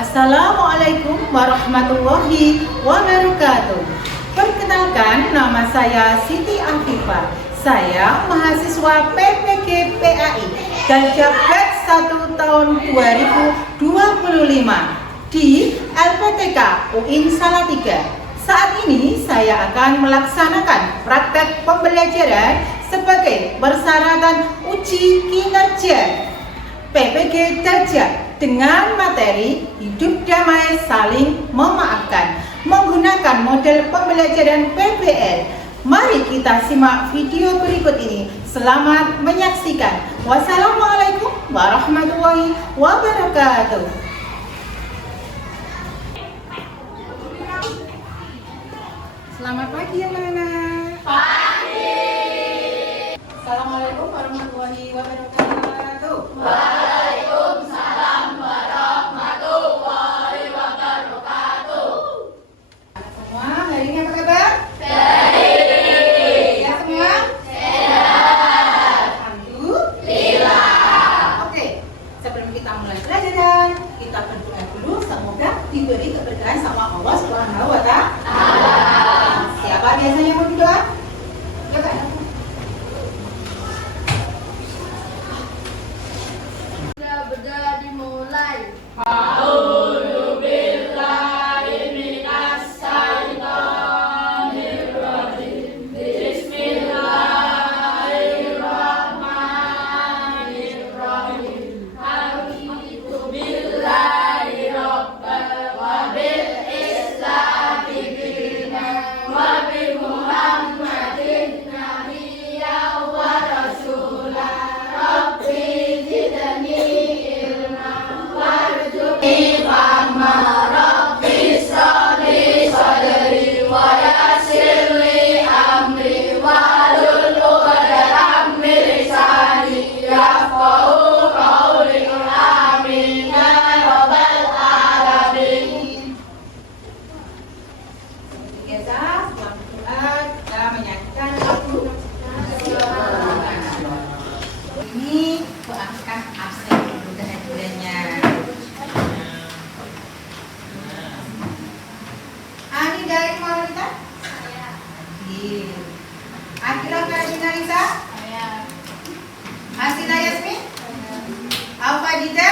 Assalamualaikum warahmatullahi wabarakatuh. Perkenalkan, nama saya Siti Afifah. Saya mahasiswa PPG PAI Gajah Batch 1 tahun 2025 di LPTK UIN Salatiga. Saat ini saya akan melaksanakan praktek pembelajaran sebagai persyaratan uji kinerja PPG Gajah dengan materi hidup damai saling memaafkan menggunakan model pembelajaran PBL. Mari kita simak video berikut ini. Selamat menyaksikan. Wassalamualaikum warahmatullahi wabarakatuh. Selamat pagi anak-anak. Pagi. Assalamualaikum warahmatullahi wabarakatuh. Waalaikumsalam warahmatullahi wabarakatuh. Semua hari ini apa kabar? Baik. Ya semua? Sehat. Alhamdulillah. Oke, sebelum kita mulai pelajaran, kita berdoa dulu. Semoga diberi keberkahan sama Allah Subhanahu wa Ta'ala. Siapa biasanya mau berdoa? Silakan. Sudah dimulai. Ini doakan absen dulu kehadirannya. Ani dari Maulita? Saya. Akila Karina Risa? Saya. Hasina Yasmin? Alfa Dita?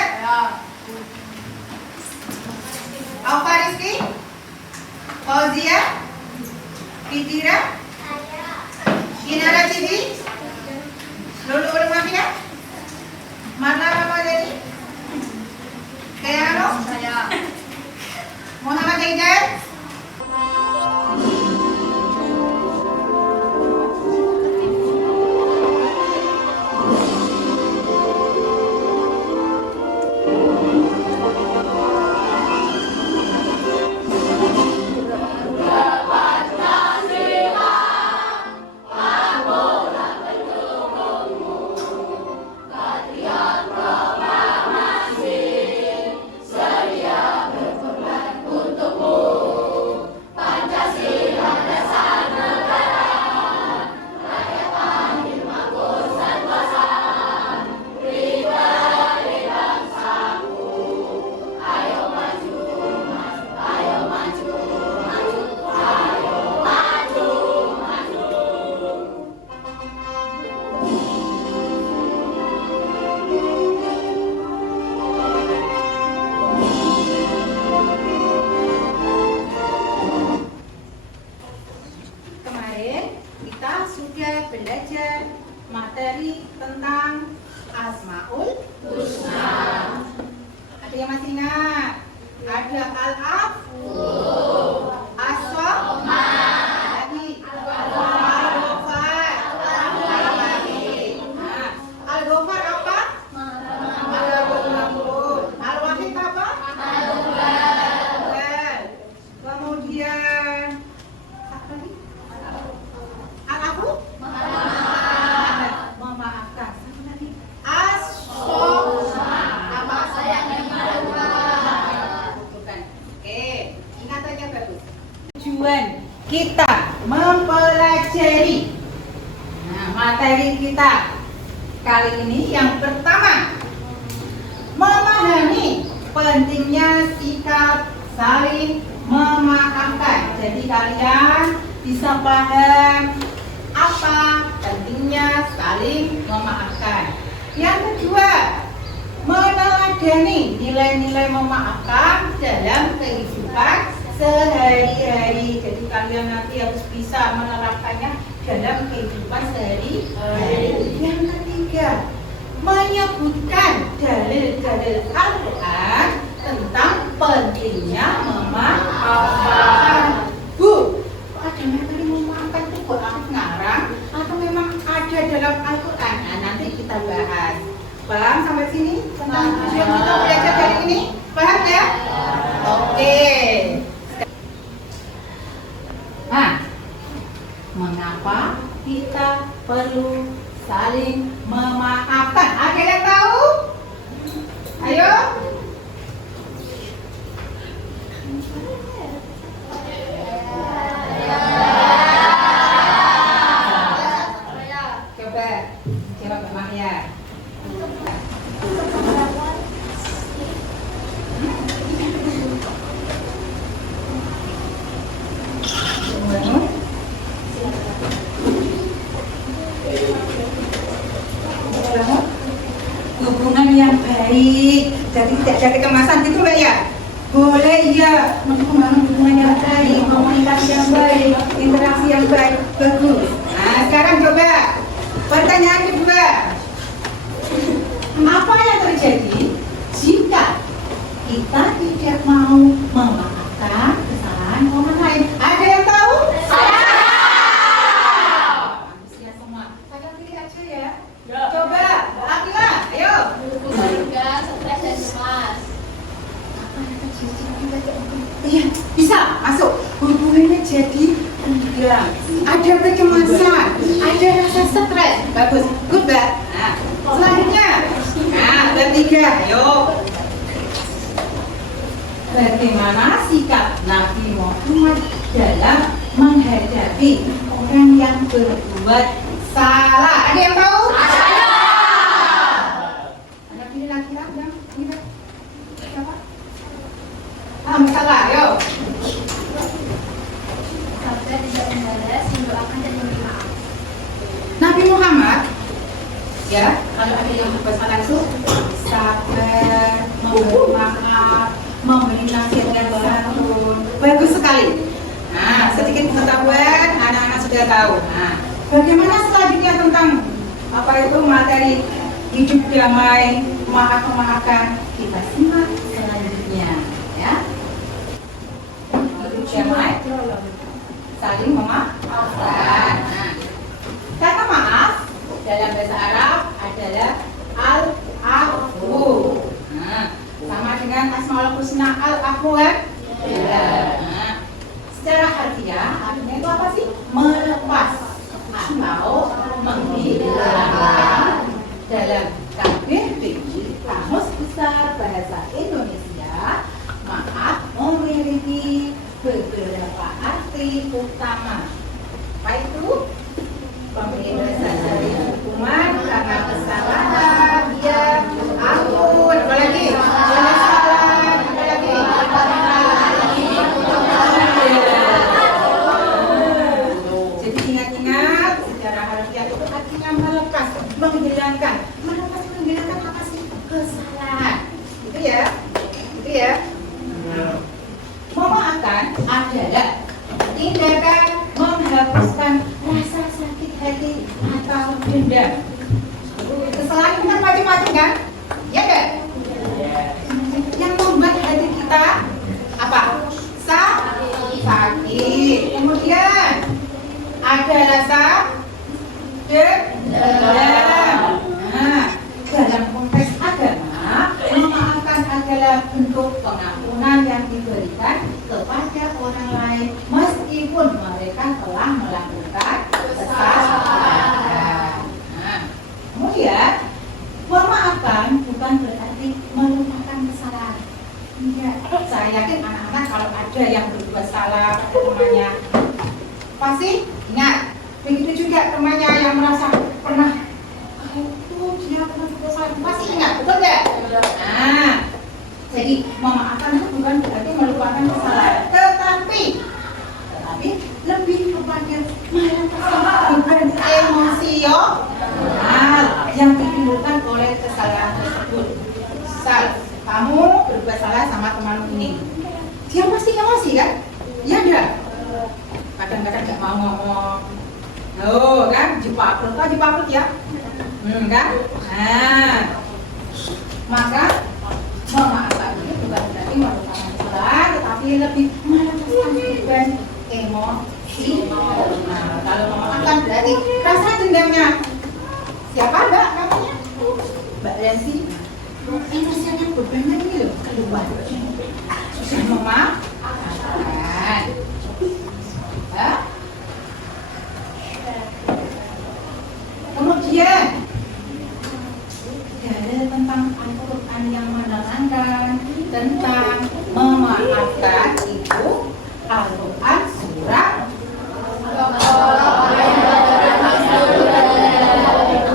Alfa Rizky? Fauzia? Fitira? Kinara Cibi? Lulu Ulum Mafia? Marna Mama Deni? Kayano? Saya. Muhammad Hidayat? Kemarin kita sudah belajar materi tentang Asmaul Husna. Ada yang masih ingat? Ada Al-Afu, As-Somad, lagi Al-Ghafar, Al-Wahid. Nah, Al-Ghafar apa? Al-Ghafur. Al-Wahid apa? Al-Ghafur. Kemudian apa lagi? Al-Afu? Memaafkan. Satu lagi. As-Somad. Apa? Bukan. Oke, ingat aja bagus. Tujuan kita mempelajari materi kita kali ini yang pertama, memahami pentingnya sikap saling memaafkan. Jadi kalian bisa paham apa pentingnya saling memaafkan. Yang kedua, meneladani nilai-nilai memaafkan dalam kehidupan sehari-hari. Jadi kalian nanti harus bisa menerapkannya dalam kehidupan sehari-hari. Yang ketiga, menyebutkan dalil-dalil Al-Quran tentang pentingnya memaafkan. Bu, ada materi memaafkan itu buat aku ngarang atau memang ada dalam Al-Quran? Nah, nanti kita bahas. Paham sampai sini tentang yang kita belajar dari ini? Paham ya? Oke. Nah, mengapa kita perlu saling memaafkan? Ada yang tahu? Ayo. Coba Mbak Mahya. Hubungan yang baik, jadi tidak jaga kemasan gitu Mbak ya? Boleh ya, membangun hubungan yang baik, komunikasi yang baik, interaksi yang baik, bagus. Nah sekarang coba pertanyaan kedua, apa yang terjadi jika kita tidak mau memaafkan kesalahan orang lain? Ada yang tahu? Manusia semua. Saya pilih aja ya. Coba, Mbak Akila, ayo. Sehingga stres dan cemas. Iya, bisa masuk. Hubungannya jadi hilang. Ada kecemasan, ada rasa stres. Bagus, good Mbak. Nah, selanjutnya. Nah, ketiga, yuk. Bagaimana sikap Nabi Muhammad dalam menghadapi orang yang berbuat salah? Ada yang tahu? Ada pilih laki-laki yang ini siapa? Salah, yuk. Sabda tidak membalas, mendoakan dan memberi maaf. Nabi Muhammad, ya, kalau ada yang berbuat salah itu sabar, memberi maaf, memberi nasihat yang santun, bagus sekali. Nah, sedikit pengetahuan, anak-anak sudah tahu. Nah, bagaimana selanjutnya tentang apa itu materi hidup damai, maaf memaafkan? Kita simak selanjutnya, ya. Hidup damai, saling memaafkan. Nah, kata maaf dalam bahasa Arab adalah al-afu. Nah, sama dengan Asmaul Husna al-afu kan? Nah, secara harfiah artinya itu apa sih? Melepas atau menghilangkan. Dalam KBBI Kamus Besar Bahasa Indonesia, maaf memiliki beberapa arti utama. Apa itu? Pembebasan dari hukuman karena kesalahan, ya, ampun, apalagi penyesalan, apalagi jadi ingat-ingat secara harfiah itu artinya melepas, menghilangkan apa sih? Kesalahan, itu ya, memaafkan adalah tindakan menghapuskan rasa sakit hati atau dendam. Kesalahan itu kan macam-macam kan? Ya kan? Yang membuat hati kita apa? Sakit. Kemudian ada rasa dendam. Nah, dalam konteks agama, memaafkan adalah bentuk pengampunan yang diberikan kepada orang lain meskipun mereka telah melakukan kesalahan. Nah, kemudian memaafkan bukan berarti melupakan kesalahan. Enggak. Saya yakin anak-anak kalau ada yang berbuat salah pada temannya, pasti ingat. Begitu juga temannya yang merasa pernah dia pernah berbuat salah, pasti ingat, betul nggak? Nah, Jadi memaafkan itu bukan berarti melupakan kesalahan, tetapi lebih kepada melepaskan beban emosional yang ditimbulkan oleh kesalahan tersebut. Misal, kamu berbuat salah sama temanmu ini, dia masih emosi kan? Ya enggak? Kadang-kadang nggak mau ngomong. Oh kan, jipakrut ya, kan? Nah, maka memaafkan itu bukan berarti melupakan kesalahan, tetapi lebih melepaskan beban emosi. Nah, kalau memaafkan berarti rasa dendamnya siapa mbak namanya? Mbak Lensi. Emosinya bebannya ini loh keluar. Susah memaafkan. Kemudian dalil tentang Al-Quran yang menerangkan tentang memaafkan itu Al-Quran surah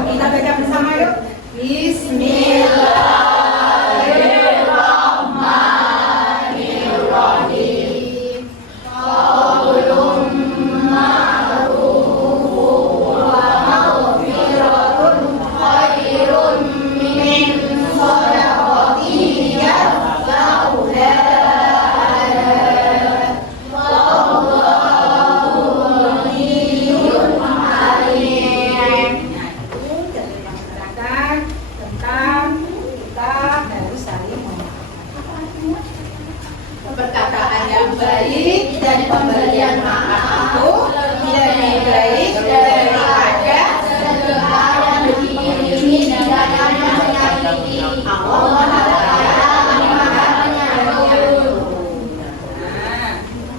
kita baca bersama yuk. Bismillahirrahmanirrahim. Perkataan yang baik dan pemberian maaf itu lebih baik daripada sedekah yang diiringi dengan yang menyakiti. Allah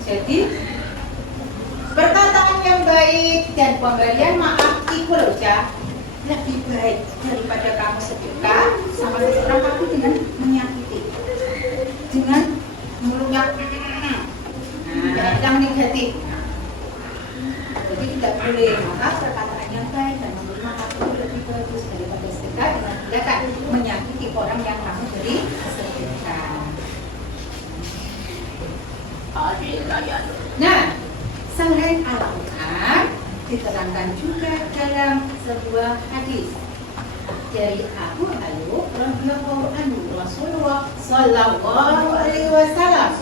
jadi perkataan yang baik dan pemberian maaf itu loh ya lebih baik daripada kamu sedekah sama seseorang tapi dengan menyakiti, dengan mulutnya yang negatif. Jadi tidak boleh, maka perkataan yang baik dan memberi maaf itu lebih bagus daripada sedekah dengan tindakan menyakiti orang yang kamu beri sedekah. Nah, selain Al-Quran diterangkan juga dalam sebuah hadis dari Abu Ayyub radhiyallahu anhu, Rasulullah sallallahu alaihi wasallam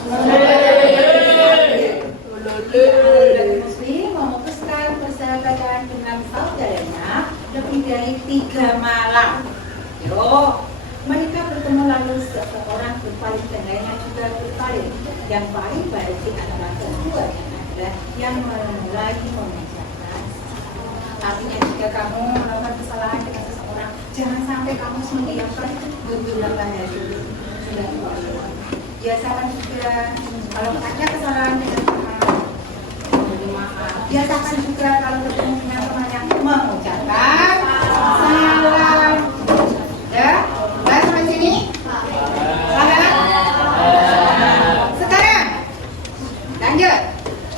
Muslim memutuskan persahabatan dengan saudaranya lebih dari 3 malam. Mereka bertemu lalu seseorang berpaling dan lainnya juga berpaling. Yang paling baik di antara keduanya adalah yang mulai mengerjakan. Artinya jika kamu melakukan kesalahan dengan seseorang, jangan sampai kamu mendiamkan berulang dulu. Biasakan juga kalau ada kesalahan dengan teman, memberi maaf. Biasakan juga kalau bertemu dengan teman yang mengucapkan salam. Ya, bahas sampai sini. Salam. Sekarang lanjut.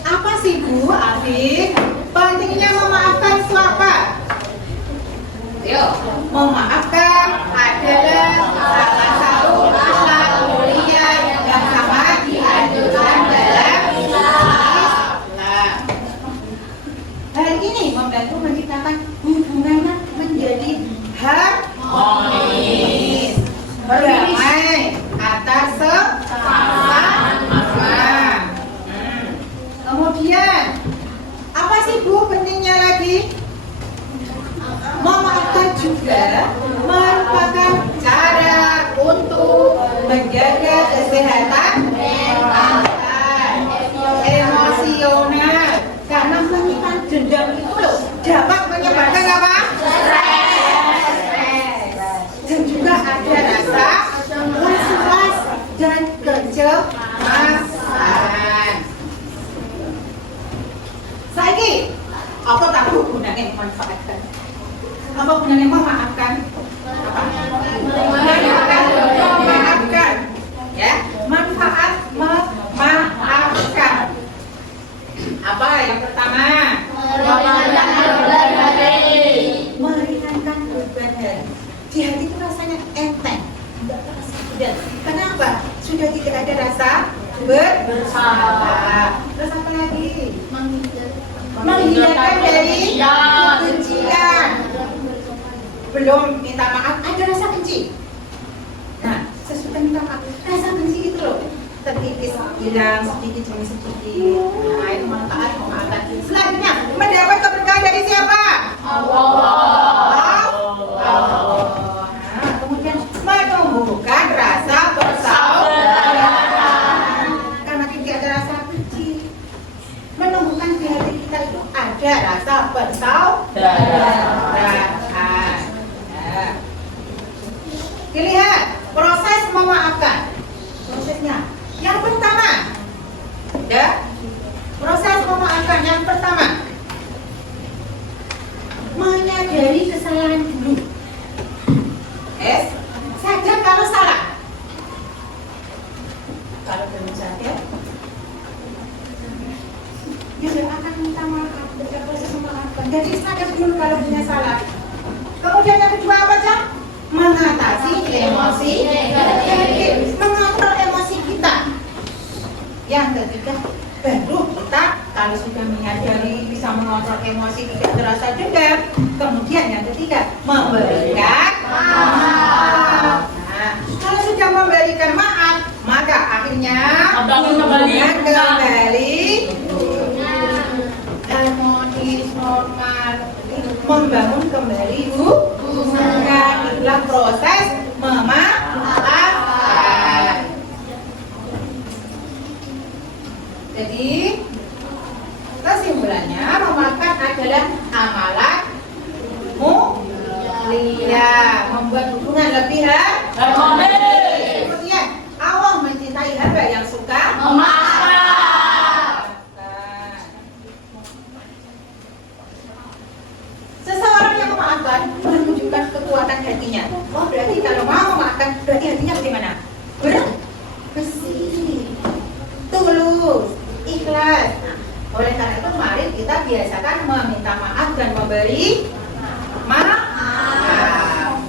Apa sih Bu Afif pentingnya memaafkan siapa? Yuk, memaafkan adalah salah satu akhlak mulia yang sangat dianjurkan dalam Islam. Hal ini membantu menciptakan hubungan menjadi harmonis, berdamai antar sesama. Kemudian, apa sih Bu pentingnya lagi? Memaafkan juga merupakan cara untuk menjaga kesehatan mental, emosional. Karena menyimpan dendam itu loh dapat menyebabkan apa? Stres. Dan juga ada rasa was-was dan kecemasan. Saiki, apa tahu gunanya memanfaatkan? Apa gunanya memaafkan? Apa? Memaafkan. Ya, manfaat memaafkan. Apa yang pertama? Meringankan beban hati. Di hati itu rasanya enteng, tidak terasa berat. Kenapa? bersalah. Terus apa lagi? Menghindarkan dari kebencian. Belum minta maaf, ada rasa benci. Nah, sesudah minta maaf, rasa benci itu loh terkikis, hilang sedikit demi sedikit. Nah, itu manfaat memaafkan. Selanjutnya, mendapat keberkahan dari siapa? Allah. Nah, kemudian menumbuhkan rasa persaudaraan. Karena tidak ada rasa benci, menumbuhkan di hati kita itu ada rasa persaudaraan. Dilihat proses memaafkan. Prosesnya yang pertama, ya, proses memaafkan yang pertama, menyadari kesalahan dulu. Sadar kalau salah. Kalau belum sadar, ya akan minta maaf, proses memaafkan. Jadi sadar dulu kalau punya salah. Kemudian yang kedua apa, Cak? Mengatasi emosi negatif, mengontrol emosi kita. Yang ketiga, baru kita kalau sudah menyadari bisa mengontrol emosi tidak terasa dendam. Kemudian yang ketiga, memberikan maaf. Nah, kalau sudah memberikan maaf, maka akhirnya kembali harmonis, normal, membangun kembali hubungan. Itulah proses memaafkan. Jadi kesimpulannya, memaafkan adalah amalan mulia, membuat hubungan lebih harmonis. Kemudian Allah mencintai hamba yang suka memaafkan. Seseorang yang memaafkan menunjukkan kekuatan hatinya. Oh, berarti kalau mau memaafkan, berarti hatinya bagaimana? Bersih, tulus, ikhlas. Nah, oleh karena itu mari kita biasakan meminta maaf dan memberi maaf.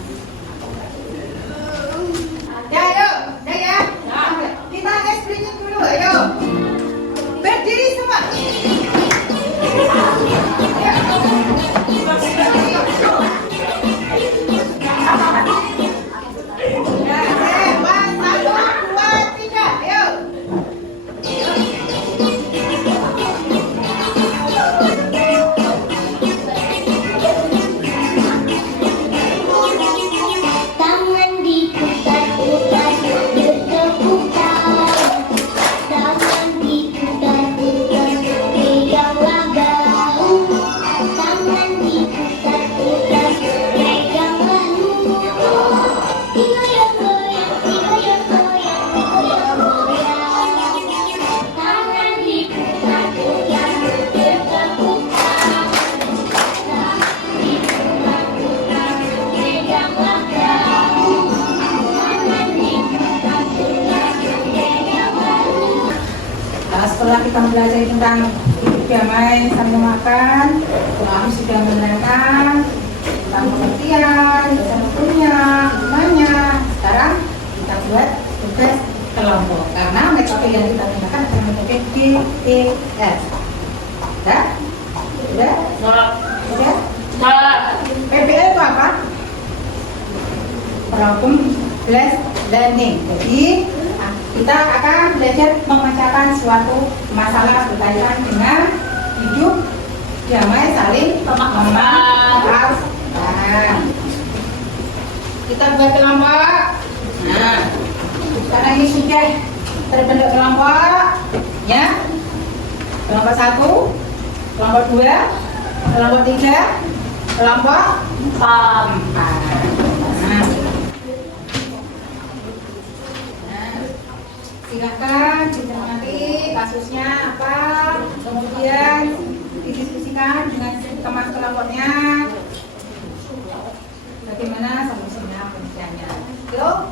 Ya, ayo, ya. Kita explain dulu, ayo. Berdiri semua. Setelah kita belajar tentang hidup damai sambil makan, kami sudah menerangkan tentang pengertian, sebetulnya, gimana. Sekarang kita buat tugas kelompok karena metode yang kita gunakan adalah metode DPS. Sudah? PPL itu apa? Problem Based Learning. Jadi kita akan belajar memecahkan suatu masalah berkaitan dengan hidup damai saling memaafkan. Kita buat kelompok. Nah, karena ini sudah terbentuk kelompok, ya. Kelompok 1, kelompok 2, kelompok 3, kelompok 4. Silakan dicermati kasusnya apa, kemudian didiskusikan dengan teman kelompoknya bagaimana solusinya, penelitiannya. Yuk,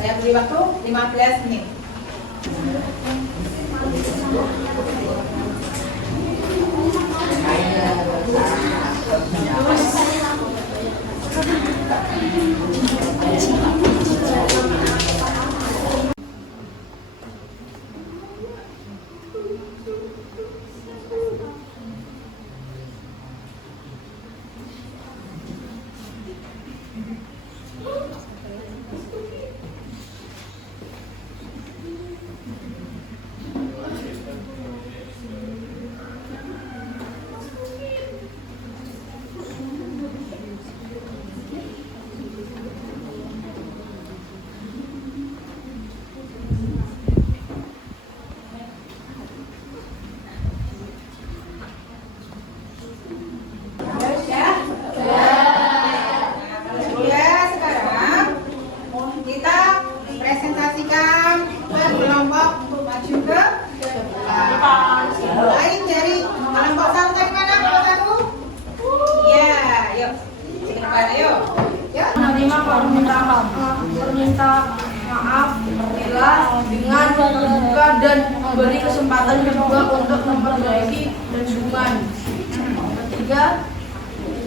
saya beri waktu 15 menit. meminta maaf bila dengan membuka dan memberi kesempatan kedua untuk memperbaiki hubungan. Ketiga,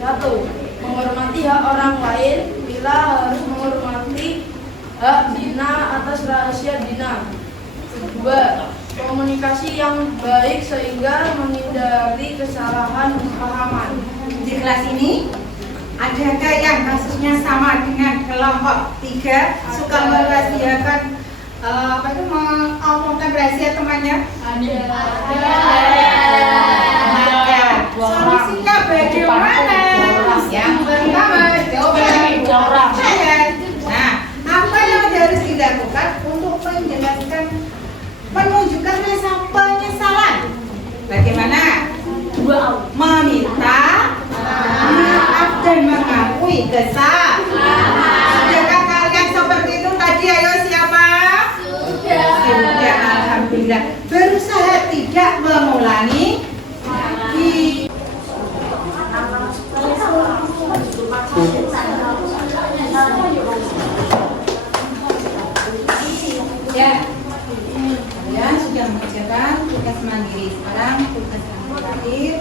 satu, menghormati hak orang lain bila harus menghormati hak Dina atas rahasia Dina. Kedua, komunikasi yang baik sehingga menghindari kesalahan pahaman. Di kelas ini adakah yang kasusnya sama dengan kelompok 3 suka merahasiakan mengomongkan rahasia temannya? Ada. Solusinya bagaimana? Yang pertama, jawaban saya. Nah, apa yang harus dilakukan untuk menjelaskan, menunjukkan rasa penyesalan? Bagaimana? Meminta maaf dan mengakui kesalahan. Sudahkah kalian seperti itu tadi? Ayo siapa? Sudah, alhamdulillah. Berusaha tidak mengulangi lagi. Ya, kalian sudah mengerjakan tugas mandiri. Sekarang tugas yang terakhir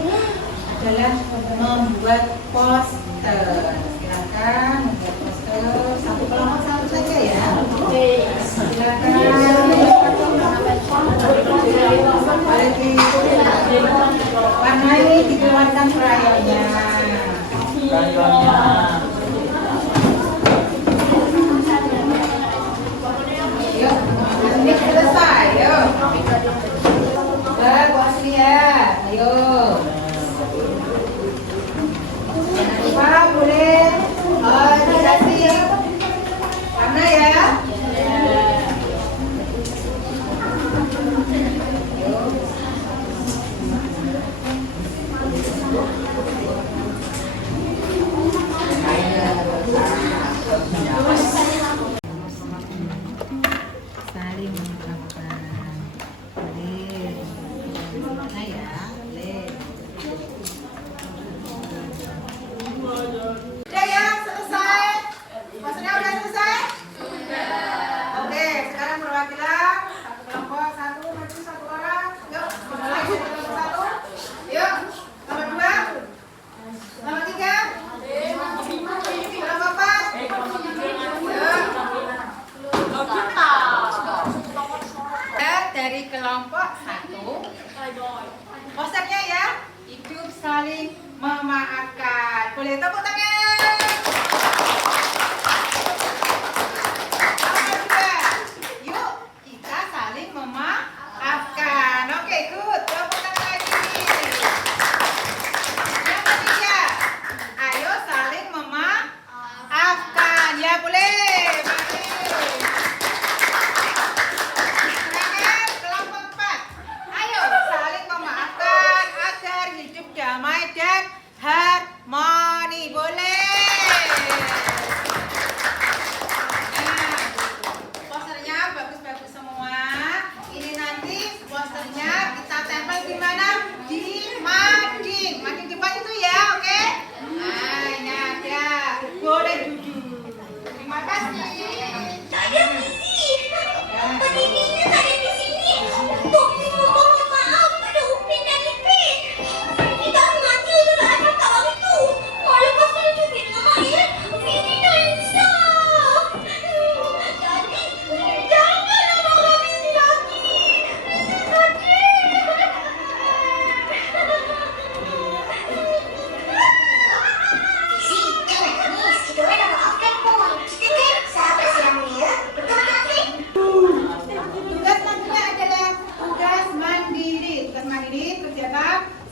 adalah membuat poster. Silakan membuat poster satu kelompok satu saja ya. Silakan. Warnai dikeluarkan krayonnya. Yuk, ini selesai. Yuk. Bu Asli ya. Ayo. Jangan lupa boleh dikasih warna ya. Saling mengucapkan. Boleh. Mana ya? Boleh. Udah ya, selesai. Maksudnya udah selesai? Sudah. Oke, sekarang perwakilan satu kelompok, satu maju satu orang. Yuk, lagi kelompok satu. Yuk, nomor 2, nomor 3, nomor 4. Dari kelompok 1, posternya ya, hidup saling memaafkan. Boleh tepuk tangan. Nomor 2, yuk kita saling memaafkan. Oke, good. Tepuk tangan lagi. Yang ketiga, ayo saling memaafkan. Ya boleh. Damai dan harmoni. Boleh. Nah, posternya bagus-bagus semua. Ini nanti posternya kita tempel di mana? Di mading. Mading depan itu ya, oke? Nah, ini ada. Boleh duduk. Terima kasih.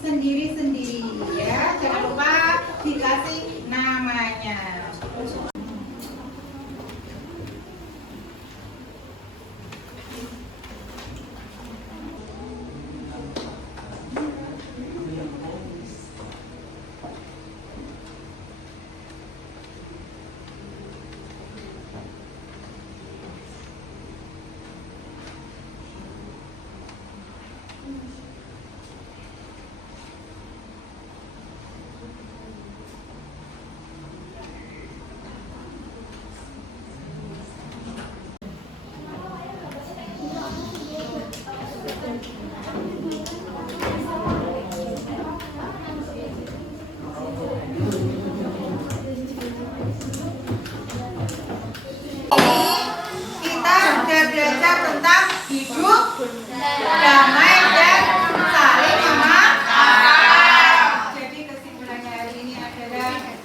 Sendiri-sendiri ya, jangan lupa dikasih namanya.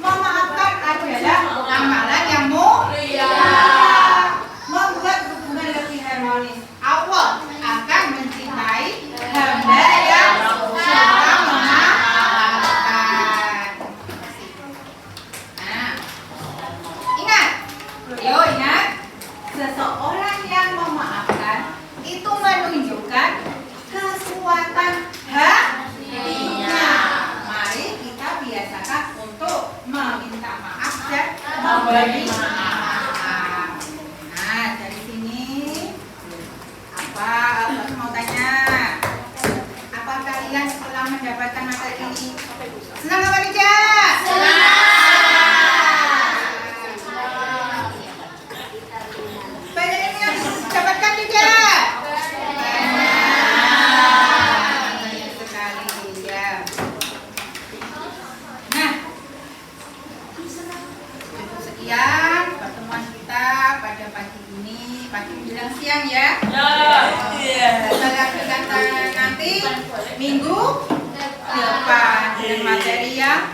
Memaafkan adalah amalan yang mulia. Membuat hubungan lebih harmonis. Allah akan mencintai hamba yang suka memaafkan. Nah, ingat, ingat, seseorang yang memaafkan itu menunjukkan kekuatan hatinya. Mari kita biasakan untuk meminta maaf dan memberi maaf. Nah, dari sini apa mau tanya? Apa kalian setelah mendapatkan materi ini senang apa tidak? Banyak yang dapatkan tidak? Banyak sekali ya. Nah, cukup sekian pertemuan kita pada pagi ini. Pagi menjelang siang ya. Kita lanjutkan nanti minggu depan dengan materi yang